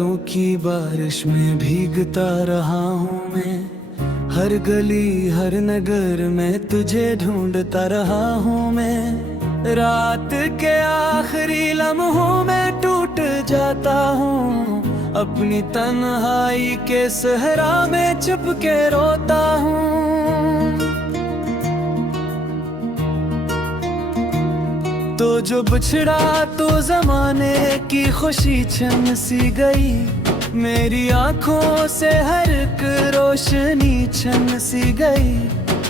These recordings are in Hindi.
यादों की बारिश में भीगता रहा हूँ मैं। हर गली हर नगर में तुझे ढूंढता रहा हूँ मैं। रात के आखिरी लम्हों में टूट जाता हूँ, अपनी तन्हाई के सहरा में चुप के रोता हूँ। तो जो बिछड़ा तो जमाने की खुशी छिन सी गई, मेरी आंखों से हर एक रोशनी छिन सी गई।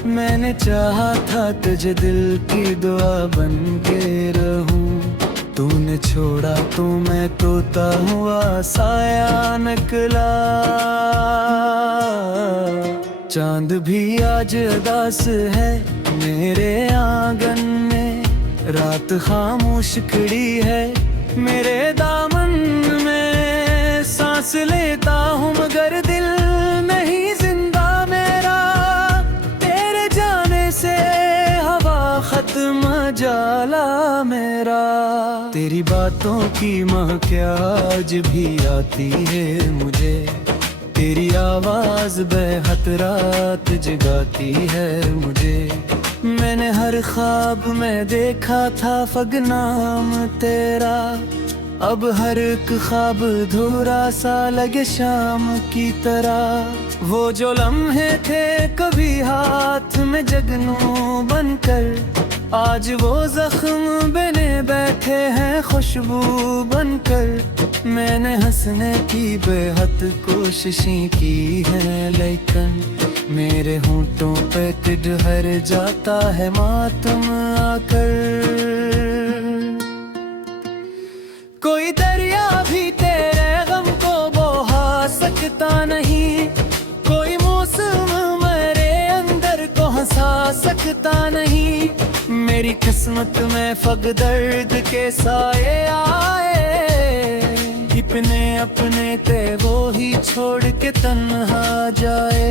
मैंने चाहा था तुझे दिल की दुआ बन के रहूं, तूने छोड़ा तो मैं तोता हुआ साया निकला। चांद भी आज उदास है मेरे आंगन में, रात खामोश खड़ी है मेरे दामन में। सांस लेता हूँ मगर दिल नहीं जिंदा मेरा, तेरे जाने से हवा खत्म जाला मेरा। तेरी बातों की महक आज भी आती है मुझे, तेरी आवाज बेहद रात जगाती है मुझे। मैंने हर ख्वाब में देखा था फगनाम तेरा, अब हर एक ख्वाब अधूरा सा लगे शाम की तरह। वो जो लम्हे थे कभी हाथ में जगनू बनकर, आज वो जख्म बने बैठे हैं खुशबू बनकर। मैंने हंसने की बेहद कोशिशें की हैं, लेकिन मेरे होंठों पे ठहर जाता है मातम आकर। कोई दरिया भी तेरे गम को बहा सकता नहीं, कोई मौसम मेरे अंदर को हंसा सकता नहीं। मेरी किस्मत में फग दर्द के साए आए, अपने अपने ते वो ही छोड़ के तन्हा जाए।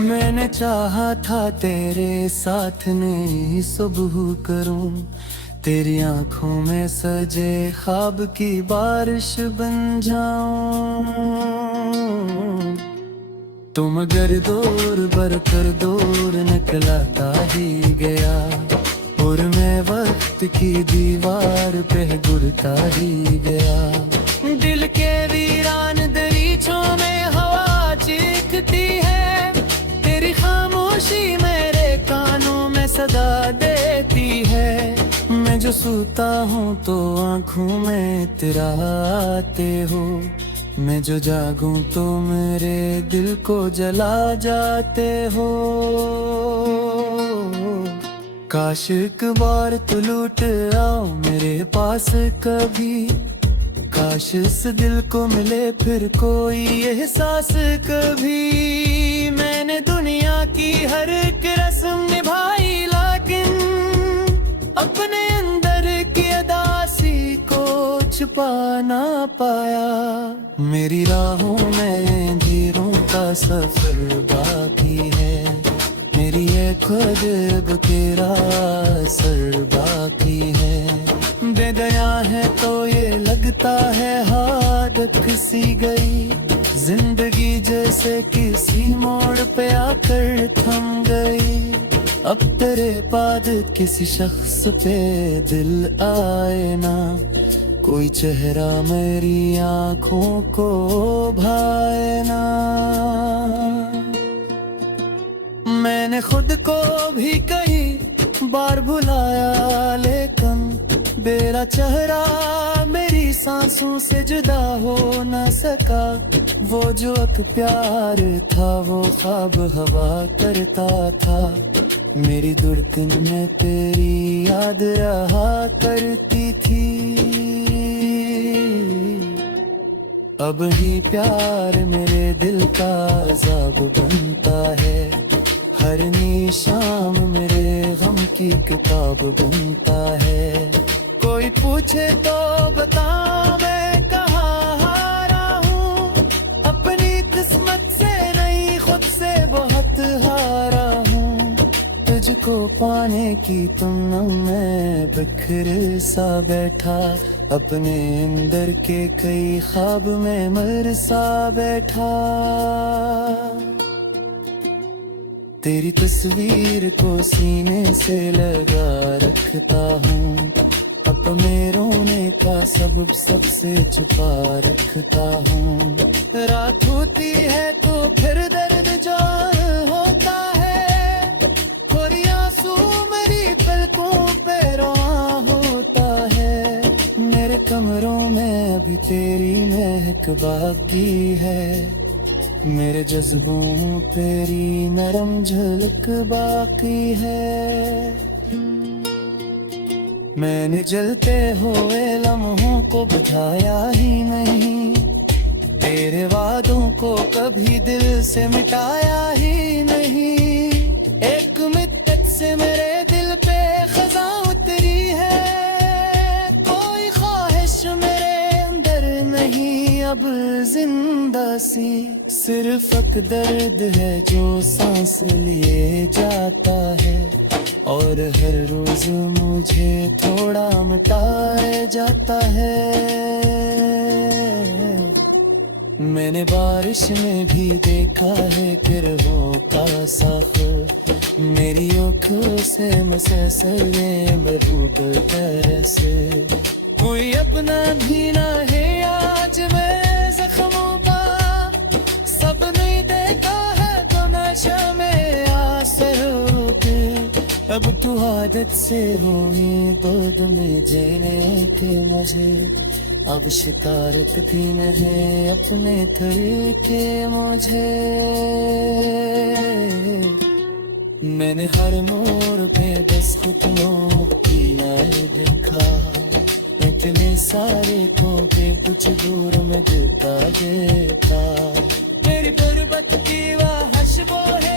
मैंने चाहा था तेरे साथ नहीं सुबह करूं, तेरी आंखों में सजे ख्वाब की बारिश बन जाऊं। तुम अगर दूर बरकर दूर निकलाता ही गया, और मैं वक्त की दीवार पे गुरता ही गया। दिल के वीरान दरीचों में हवा चीखती है, तेरी खामोशी मेरे कानों में सदा देती है। मैं जो सोता हूँ तो आँखों में तेरा आते हो, मैं जो जागूं तो मेरे दिल को जला जाते हो। काश एक बार तू लौट आओ मेरे पास कभी, काश इस दिल को मिले फिर कोई एहसास कभी। मैंने दुनिया की हर एक रस्म निभाई, लेकिन अपने अंदर की अदासी को छुपा ना पाया। मेरी राहों में अंधेरों का सफर बाकी है, मेरी ये खुद बकेरा सर बाकी है। बेदया है तो ये लगता है हादत सी गई, जिंदगी जैसे किसी मोड़ पे आकर थम गई। अब तेरे बाद किसी शख्स पे दिल आए ना, कोई चेहरा मेरी आंखों को भाए ना। मैंने खुद को भी कई बार भुलाया, लेकिन तेरा चेहरा मेरी सांसों से जुदा हो न सका। वो जो एक प्यार था वो ख्वाब हवा करता था, मेरी धड़कन में तेरी याद रहा करती थी। अब ही प्यार मेरे दिल का अज़ाब बनता है, हर नी शाम मेरे गम की किताब बनता है। कोई पूछे तो बता मैं कहाँ हारा हूँ, अपनी किस्मत से नहीं खुद से बहुत हारा हूँ। तुझको पाने की तुम में बिखर सा बैठा, अपने अंदर के कई ख्वाब में मर सा बैठा। तेरी तस्वीर को सीने से लगा रखता हूँ, अपने रोने का सबब सबसे छुपा रखता हूँ। रात होती है तो फिर दर्द जान होता है, और आंसू मेरी पलकों पे रवा होता है। मेरे कमरों में अभी तेरी महक बाकी है, मेरे जज्बों तेरी नरम झलक बाकी है। मैंने जलते हुए लम्हों को बुझाया ही नहीं, तेरे वादों को कभी दिल से मिटाया ही नहीं। एक मिद्दत से मेरे दिल पे खजा उतरी है, कोई ख्वाहिश मेरे अंदर नहीं अब जिंदा सी। सिर्फ एक दर्द है जो सांस लिए जाता है, और हर रोज मुझे थोड़ा मिटाए जाता है। मैंने बारिश में भी देखा है गिरहों का साफ, मेरी आँखों से मुसलसल बरूब तरह से। कोई अपना भी ना है आज मैं जख्मों का, सब नहीं देखा है तो नशा में आसर होते। अब तू आदत से हुई गोद में जीने के मुझे, अब शिकारत भी नहीं अपने तरीके मुझे। मैंने हर मोड़ पे बस खुदियों की याद देखा, इतने सारे को के कुछ दूर में दिखता देता। मेरी गुर्बत की वहश वो है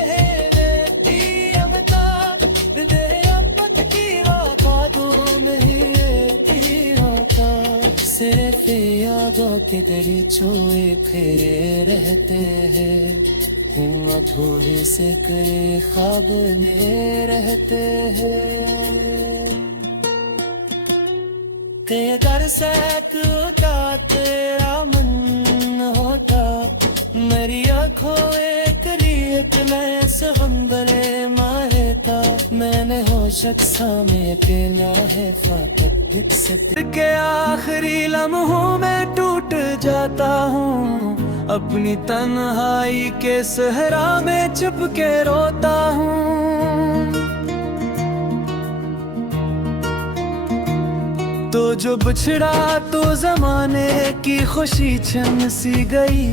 के दरी छुए फेरे रहते हैं, अधूरे से कई ख्वाब में रहते हैं। तेरा सकता तेरा मन होता, मेरी आँखों एक रियत में सगंबरे मारता। मैंने हो शख्सा में अकेला है फातक के आखिरी लम्हों में टूट जाता हूँ, अपनी तन्हाई के सहरा में चुप के रोता हूँ। तो जो बिछड़ा तो जमाने की खुशी छन सी गई,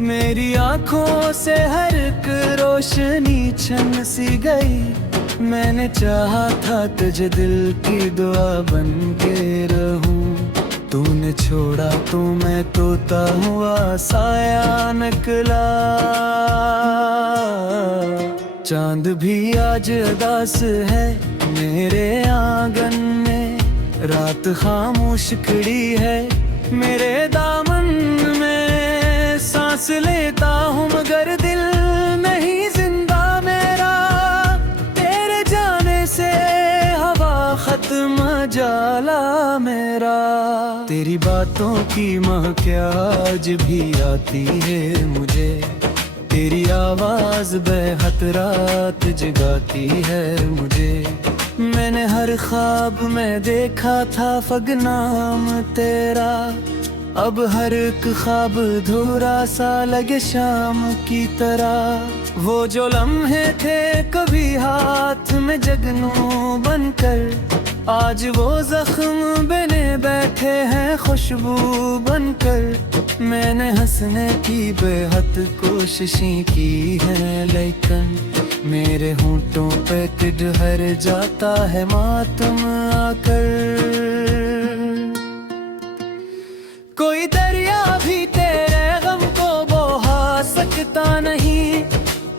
मेरी आँखों से हर एक रोशनी छन सी गई। मैंने चाहा था तुझे दिल की दुआ बन के रहूं, तूने छोड़ा तो मैं तोता हुआ साया निकला। चांद भी आज उदास है मेरे आंगन में, रात खामोश खड़ी है मेरे दामन में। सांस लेता हूँ मगर दिल नहीं जिंदा मेरा, तेरे जाने से हवा खत्म जाला मेरा। तेरी बातों की महक आज भी आती है मुझे, तेरी आवाज बेहद रात जगाती है मुझे। मैंने हर ख्वाब में देखा था फगनाम तेरा, अब हर एक ख्वाब अधूरा सा लगे शाम की तरह। वो जो लम्हे थे कभी हाथ में जगनू बनकर, आज वो जख्म बने बैठे हैं खुशबू बनकर। मैंने हंसने की बेहद कोशिशें की हैं, लेकिन मेरे होंठों पे ठहर जाता है मातम आकर। कोई दरिया भी तेरे गम को बहा सकता नहीं,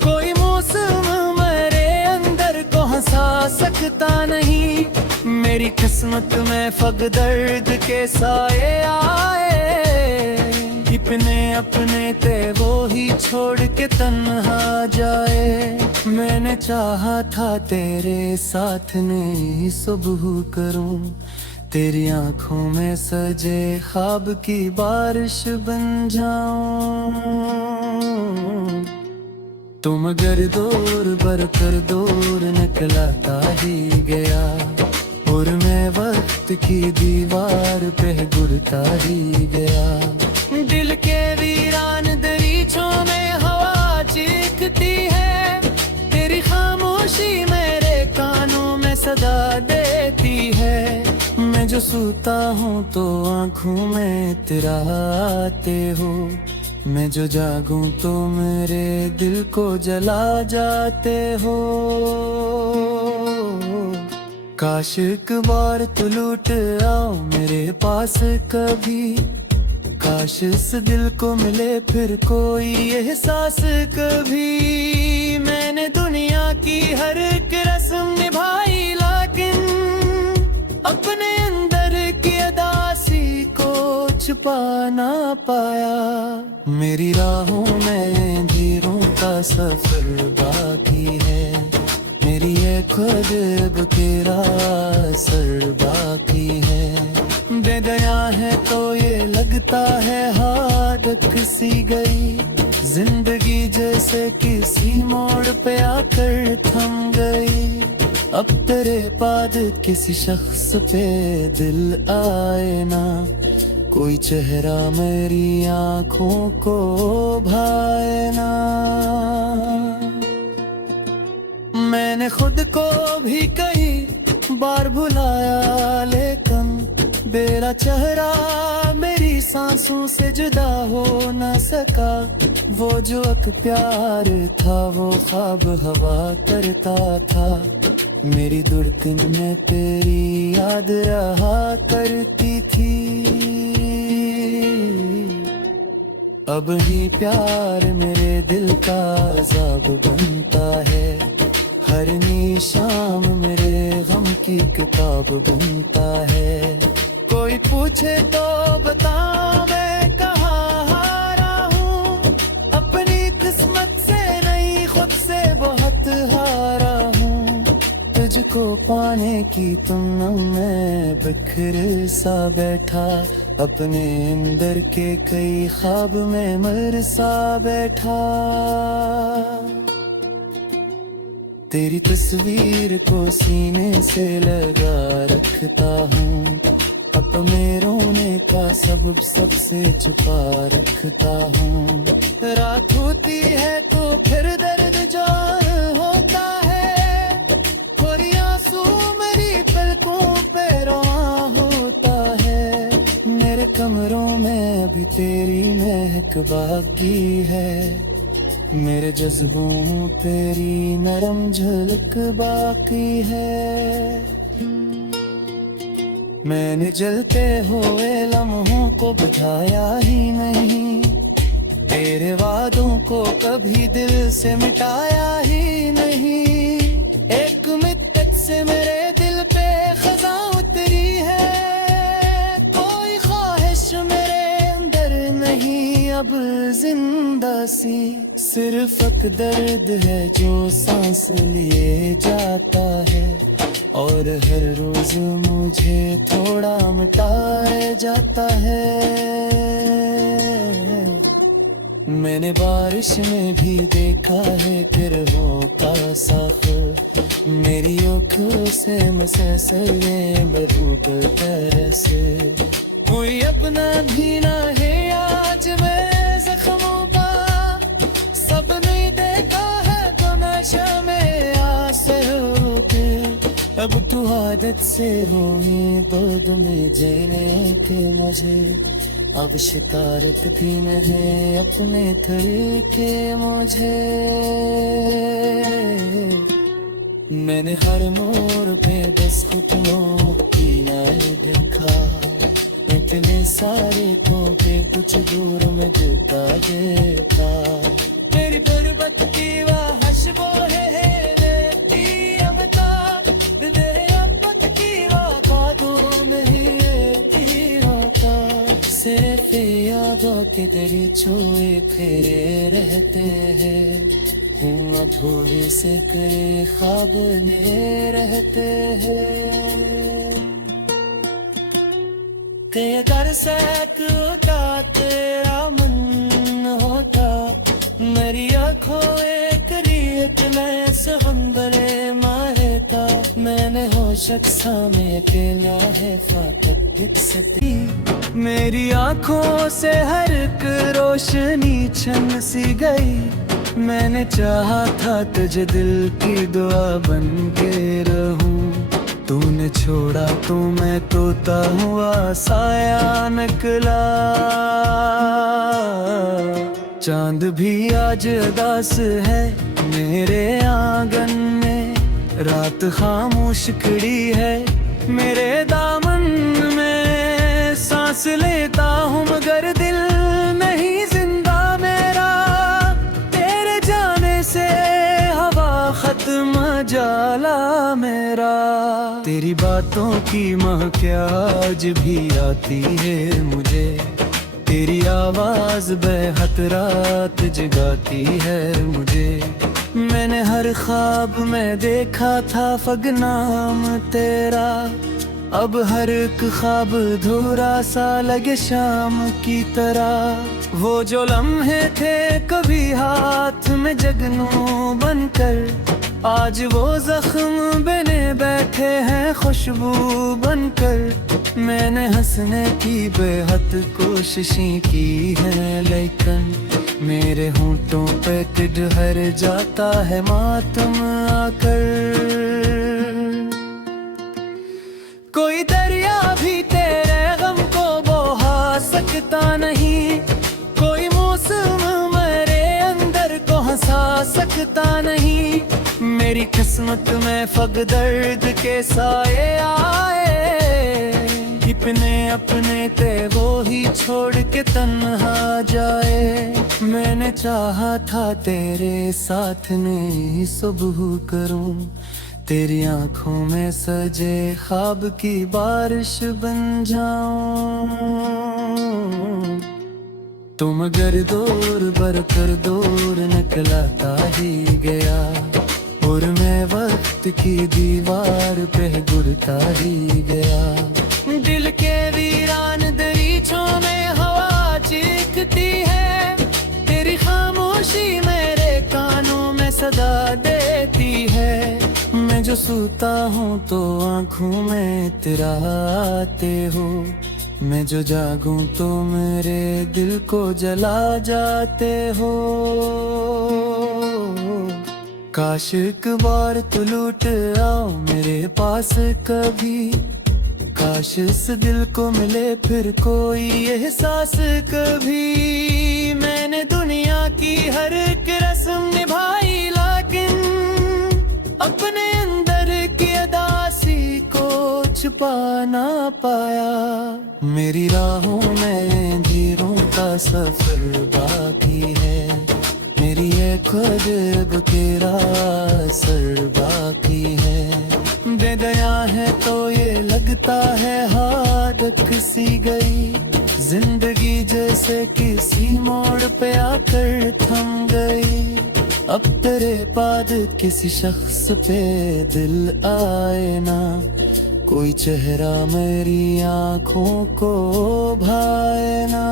कोई मौसम मेरे अंदर को हंसा सकता नहीं। मेरी किस्मत में फग दर्द के साए आए, अपने अपने ते वो ही छोड़ के तन्हा जाए। मैंने चाहा था तेरे साथ नहीं सुबह करूं, तेरी आंखों में सजे ख्वाब की बारिश बन जाऊं। तुम अगर दूर बरकर दूर निकलाता ही गया, और मैं वक्त की दीवार पे गुरता ही गया। दिल के वीरान दरीचों में हवा चीखती है, तेरी खामोशी मेरे कानों में सदा देती है। मैं जो सोता हूँ तो आंखों में तेरा आते हो, मैं जो जागूं तो मेरे दिल को जला जाते हो। काश एक बार तू लौट आओ मेरे पास कभी, काश इस दिल को मिले फिर कोई एहसास कभी। मैंने दुनिया की हर एक रस्म निभाई, लेकिन अपने अंदर की अदासी को छुपा ना पाया। मेरी राहों में अंधेरों का सफर बाकी है, मेरी ये खुद तेरा असर बाकी है। बेदया है तो ये लगता है हादत सी गई, जिंदगी जैसे किसी मोड़ पे आकर थम गई। अब तेरे बाद किसी शख्स पे दिल आए ना, कोई चेहरा मेरी आंखों को भाए ना। मैंने खुद को भी कई बार भुलाया, लेकिन मेरा चेहरा मेरी सांसों से जुदा हो न सका। वो जो एक प्यार था वो ख्वाब हवा करता था, मेरी धड़कन में तेरी याद रहा करती थी। अब ही प्यार मेरे दिल का अज़ाब बनता है, हर शाम मेरे गम की किताब बनता है। कोई पूछे तो बताऊं मैं कहाँ हारा हूँ, अपनी किस्मत से नहीं खुद से बहुत हारा हूँ। तुझको पाने की तुमने मैं बिखर सा बैठा, अपने अंदर के कई ख्वाब में मर सा बैठा। तेरी तस्वीर को सीने से लगा रखता हूँ, अपने रोने का सबब सबसे छुपा रखता हूँ। रात होती है तो फिर दर्द जान होता है, और आंसू मेरी पलकों पे रवा होता है। मेरे कमरों में अभी तेरी महक बाकी है, मेरे जज्बों तेरी नरम झलक बाकी है। मैंने जलते हुए लम्हों को बुझाया ही नहीं, तेरे वादों को कभी दिल से मिटाया ही नहीं। एक मिद्दत से मेरे दिल पे खज़ा उतरी है, कोई ख्वाहिश मेरे अंदर नहीं अब जिंदा सी। सिर्फ एक दर्द है जो सांस लिए जाता है, और हर रोज मुझे थोड़ा मिटाए जाता है। मैंने बारिश में भी देखा है गिरहों का साफ, मेरी आँखों से मुसलसल मरूब तरह से। कोई अपना भी ना है आज मैं जख्मों का, सबने देखा है तो नशा में आसे होते। अब तो आदत से हुई दर्द में जीने के मुझे, अब शिकारत भी नहीं अपने तरीके मुझे। मैंने हर मोड़ पे बस घुटनों की याद देखा, इतने सारे तो के कुछ दूर में दिखा देता। मेरी गुर्बत की वहश वो है के दरी छुए फेरे रहते हैं, अधूरे से करे ख्वाब ने रहते हैं। ते अगर सैकड़ा तेरा मन होता, मेरी आँखों एक रियत में समंदरे मारता। मैंने हो शख्सा में अकेला है फाटक एक सती। मेरी आँखों से हर एक रोशनी छन सी गई। मैंने चाहा था तुझे दिल की दुआ बन के रहूं। तूने छोड़ा तो मैं तोता हुआ साया निकला। चांद भी आज उदास है मेरे आंगन में। रात खामोश खड़ी है मेरे दामन में। सांस लेता हूँ मगर दिल नहीं जिंदा मेरा। तेरे जाने से हवा खत्म जाला मेरा। तेरी बातों की महक आज भी आती है मुझे। तेरी आवाज बेहद रात जगाती है मुझे। मैंने हर ख्वाब में देखा था फगनाम तेरा। अब हर एक ख्वाब अधूरा सा लगे शाम की तरह। वो जो लम्हे थे कभी हाथ में जगनू बनकर, आज वो जख्म बने बैठे हैं खुशबू बनकर। मैंने हंसने की बेहद कोशिशें की हैं लेकिन मेरे होंठों पे ठहर जाता है मातम आकर। कोई दरिया भी तेरे गम को बहा सकता नहीं। कोई मौसम मेरे अंदर को हंसा सकता नहीं। मेरी किस्मत में फग दर्द के साए आए। अपने अपने ते वो ही छोड़ के तन्हा जाए। मैंने चाहा था तेरे साथ में सुबह करूं। तेरी आंखों में सजे ख्वाब की बारिश बन जाऊं। तुम अगर दूर बरकर दूर निकलाता ही गया, और मैं वक्त की दीवार पे गुरता ही गया। दिल के वीरान दरीचों में हवा चीखती है। तेरी खामोशी मेरे कानों में सदा देती है। मैं जो सोता हूँ तो आँखों में इतराते हो। मैं जो जागूं तो मेरे दिल को जला जाते हो। काश एक बार तू लौट आओ मेरे पास कभी। काश इस दिल को मिले फिर कोई एहसास कभी। मैंने दुनिया की हर एक रस्म निभाई लेकिन अपने अंदर की अदासी को छुपा ना पाया। मेरी राहों में अंधेरों का सफर बाकी है। मेरी ये खुद बकेरा सर बाकी है। बेदया है तो ये लगता है हादत सी गई। जिंदगी जैसे किसी मोड़ पे आकर थम गई। अब तेरे बाद किसी शख्स पे दिल आए ना। कोई चेहरा मेरी आँखों को भाए ना।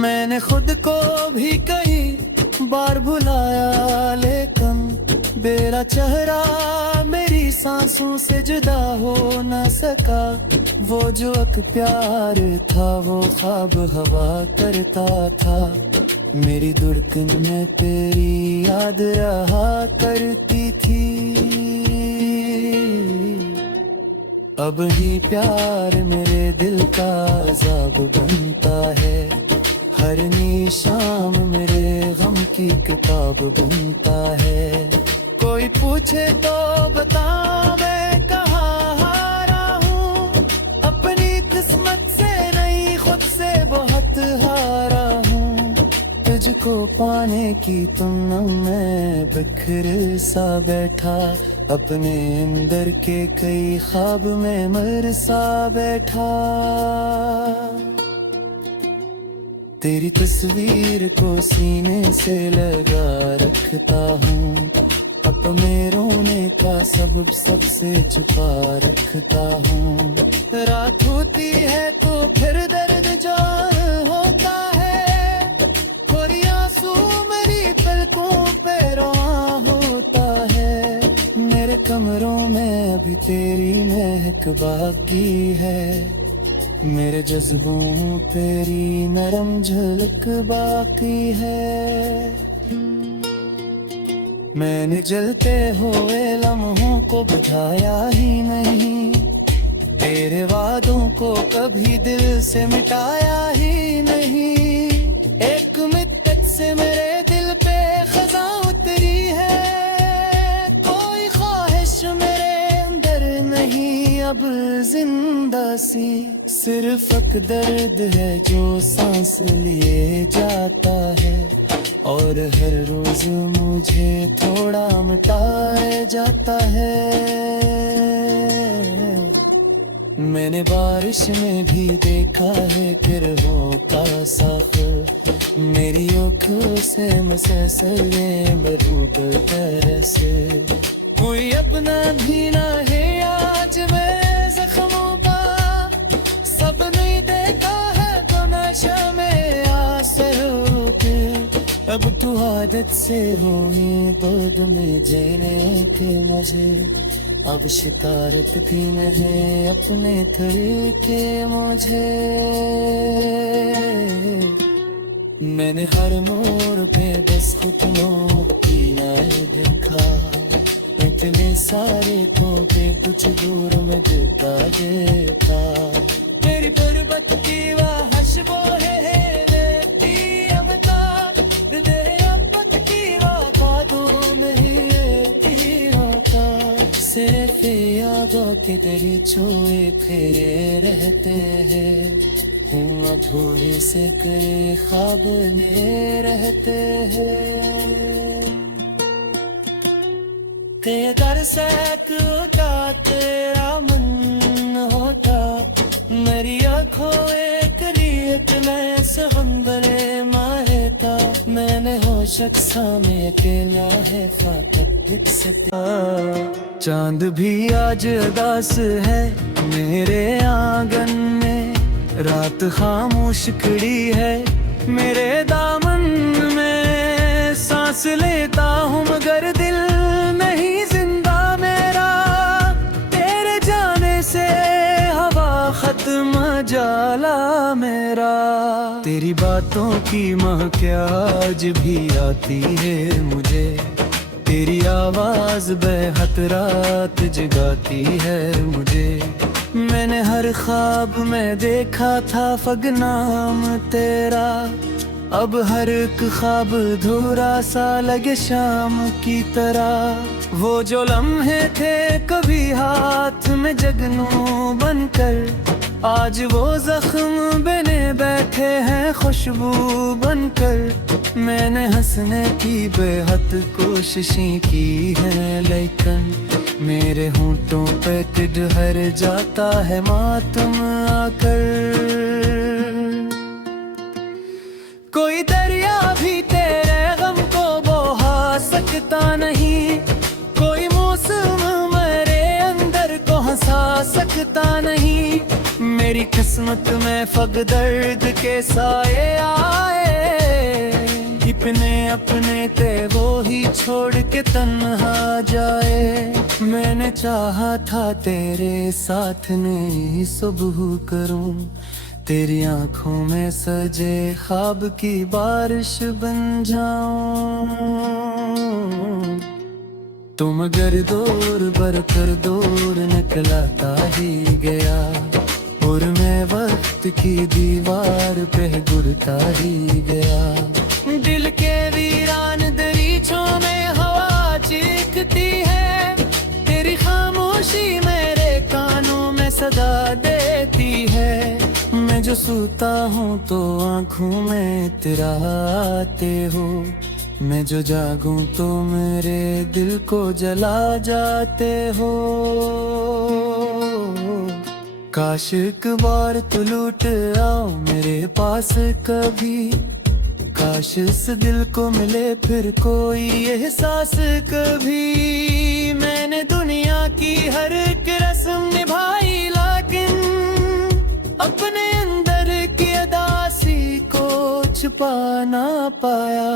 मैंने खुद को भी कई बार भुलाया लेकिन मेरा चेहरा मेरी सांसों से जुदा हो न सका। वो जो एक प्यार था वो ख्वाब हवा करता था। मेरी धड़कन में तेरी याद रहा करती थी। अब ही प्यार मेरे दिल का अज़ाब बनता है। हर शाम मेरे गम की किताब बनता है। कोई पूछे तो बता मैं कहाँ हारा हूँ। अपनी किस्मत से नहीं खुद से बहुत हारा हूँ। तुझको पाने की तुमने मैं बिखर सा बैठा। अपने अंदर के कई ख्वाब में मर सा बैठा। तेरी तस्वीर को सीने से लगा रखता हूँ। मैं रोने का सबब सबसे छुपा रखता हूँ। रात होती है तो फिर दर्द जान होता है, कोई आंसू मेरी पलकों पे रवा होता है। मेरे कमरों में अभी तेरी महक बाकी है, मेरे जज्बों तेरी नरम झलक बाकी है। मैंने जलते हुए लम्हों को बुझाया ही नहीं, तेरे वादों को कभी दिल से मिटाया ही नहीं। एक मिद्दत से मेरे दिल पे खजा उतरी है, कोई ख्वाहिश मेरे अंदर नहीं अब जिंदा सी। सिर्फ एक दर्द है जो सांस लिए जाता है, और हर रोज मुझे थोड़ा मिटाए जाता है। मैंने बारिश में भी देखा है गिरहों का साफ, मेरी आँखों से मुसलसल ये मरूब तरह से। कोई अपना भी ना है आज मैं जख्मों का, सब नहीं देखा है तो नशा में आसे होते। अब तू आदत से होने दर्द में जीने के मजे, अब शिकारत भी नहीं अपने तरीके मुझे। मैंने हर मोड़ पे बस घुटनों की याद देखा, इतने सारे के कुछ दूर में देता देता। मेरी गुर्बत की वहश वो है के दरी छुए फेरे रहते हैं, हम अधूरे से करे ख्वाब में रहते हैं। तेरे दर से होता तेरा मन होता, मेरी आँखों एक रियत में सहम्बरे मारता। मैंने हो शख्सा में अकेला है फातक चांद भी आज उदास है मेरे आंगन में, रात खामोश खड़ी है मेरे दामन में। सांस लेता हूँ मगर दिल नहीं जिंदा मेरा, तेरे जाने से हवा खत्म जाला मेरा। तेरी बातों की महक आज भी आती है मुझे, तेरी आवाज बेहद रात जगाती है मुझे। मैंने हर ख्वाब में देखा था फगनाम तेरा, अब हर एक ख्वाब अधूरा सा लगे शाम की तरह। वो जो लम्हे थे कभी हाथ में जगनू बनकर, आज वो जख्म बने बैठे हैं खुशबू बनकर। मैंने हंसने की बेहद कोशिशें की हैं, लेकिन मेरे होंठों पे ठहर जाता है मातम आकर। कोई दरिया भी तेरे गम को बहा सकता नहीं, कोई मौसम मेरे अंदर को हंसा सकता नहीं। मेरी किस्मत में फग दर्द के साए आए, अपने अपने थे वो ही छोड़ के तन्हा जाए। मैंने चाहा था तेरे साथ नहीं सुबह करूं, तेरी आंखों में सजे ख्वाब की बारिश बन जाऊं। तुम अगर दूर बरकर दूर निकलाता ही गया, और मैं वक्त की दीवार पे गुरता ही गया। दिल के वीरान दरीचों में हवा चीखती है, तेरी खामोशी मेरे कानों में सदा देती है। मैं जो सोता हूँ तो आँखों में तेरा आते हो, मैं जो जागूं तो मेरे दिल को जला जाते हो। काश एक बार तू लौट आओ मेरे पास कभी, काश इस दिल को मिले फिर कोई एहसास कभी। मैंने दुनिया की हर एक रस्म निभाई, लेकिन अपने अंदर की अदासी को छुपा ना पाया।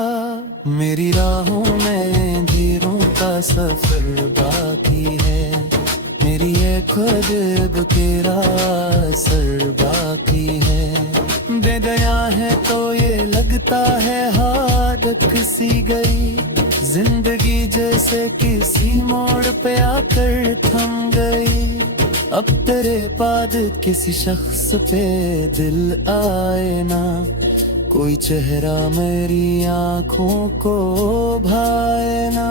मेरी राहों में अंधेरों का सफर बाकी है, मेरी ये खुद तेरा असर बाकी है। बेदया है तो ये लगता है आदत सी गई, जिंदगी जैसे किसी मोड़ पे आकर थम गई। अब तेरे बाद किसी शख्स पे दिल आए ना, कोई चेहरा मेरी आंखों को भाए ना।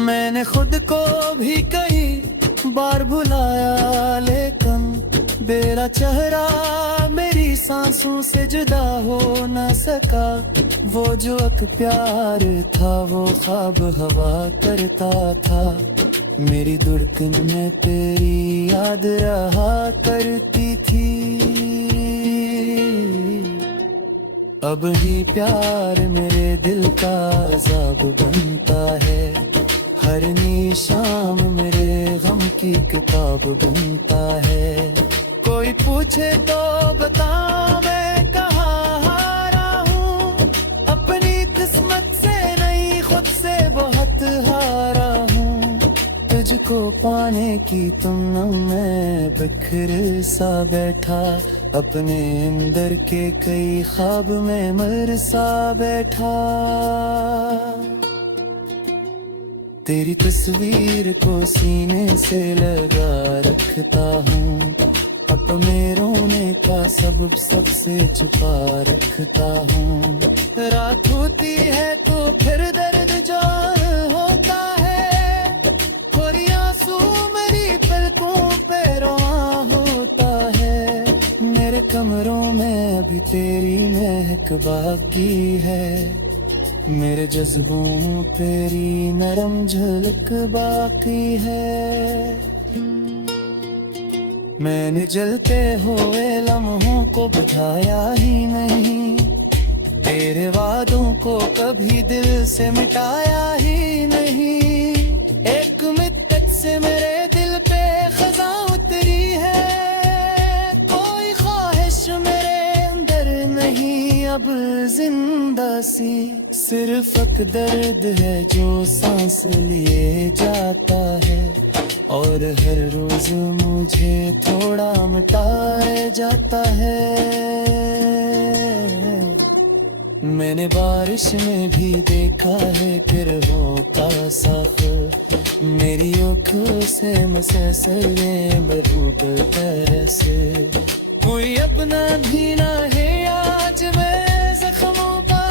मैंने खुद को भी कई बार भुलाया, लेकिन तेरा चेहरा मेरी सांसों से जुदा हो न सका। वो जो एक प्यार था वो ख्वाब हवा करता था, मेरी धड़कन में तेरी याद रहा करती थी। अब ही प्यार मेरे दिल का अज़ाब बनता है, हर नी शाम मेरे गम की किताब बनता है। कोई पूछे तो बता मैं कहाँ हारा हूँ, अपनी किस्मत से नहीं खुद से बहुत हारा हूँ। तुझको पाने की तुमने मैं बिखर सा बैठा, अपने अंदर के कई ख्वाब में मर सा बैठा। तेरी तस्वीर को सीने से लगा रखता हूँ, अपने रोने का सबब सबसे छुपा रखता हूँ। रात होती है तो फिर दर्द जान होता है, थोड़ी आंसू मेरी पलकों पे रवा होता है। मेरे कमरों में अभी तेरी महक बाकी है, मेरे जज्बों तेरी नरम झलक बाकी है। मैंने जलते हुए लम्हों को बुझाया ही नहीं, तेरे वादों को कभी दिल से मिटाया ही नहीं। एक मिद्दत से मेरे दिल पे खज़ा उतरी है, कोई ख्वाहिश मेरे अंदर नहीं अब जिंदा सी। सिर्फ एक दर्द है जो सांस लिए जाता है, और हर रोज मुझे थोड़ा मिटाए जाता है। मैंने बारिश में भी देखा है गिरहों का साफ, मेरी आँखों से मुसलसल मरूब तरह से। कोई अपना भी ना है आज मैं जख्मों का,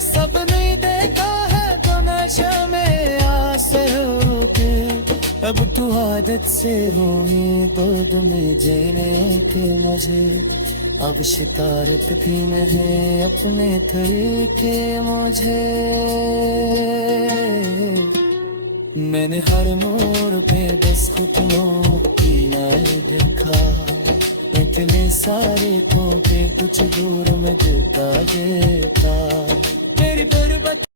सब नहीं देखा है तो नशा में आसे होते। अब तू आदत से हुई दर्द में जीने के मुझे, अब शिकारत भी नहीं अपने तरीके मुझे। मैंने हर मोड़ पे बस खुदियों की नार देखा, इतने सारे तो के कुछ दूर में दिखा देता। मेरी बर्बाद